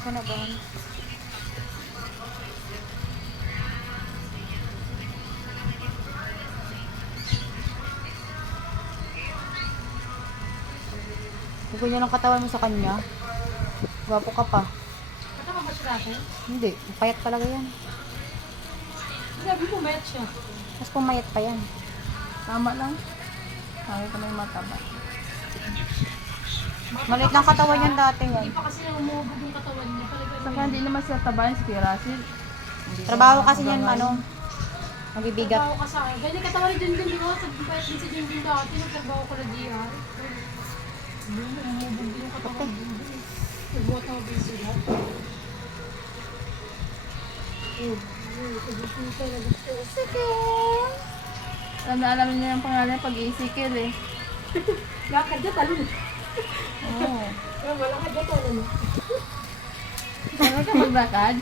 Ako na ba? Huwag niya ng katawan mo sa kanya. Gwapo ka pa. Katama ba siya dati? Hindi. Payat talaga yan. Sabi mo, mayat siya. Mas pumayat pa yan. Tama lang. Sabi ko na yung mataba. Maliit lang katawan yan dati yan. Hindi pa kasi umubog yung katawan niya. Saka hindi naman siya tabahin si Kuya Russell. Hindi Trabaho naman kasi yan, hanggang ano. Mabibigat. Trabaho ka sa akin. Ganyan katawan ni Junjun, di ba? Sabi pa din si Junjun dati, nagtrabaho ko na diyan. Umubog yung katawan ni Junjun. Nagbuhat na mabili sila. Alam niyo yung pangalan pag isikil eh. Lakad na talon. Oo. Malakad na talon. Ano ka maglakad?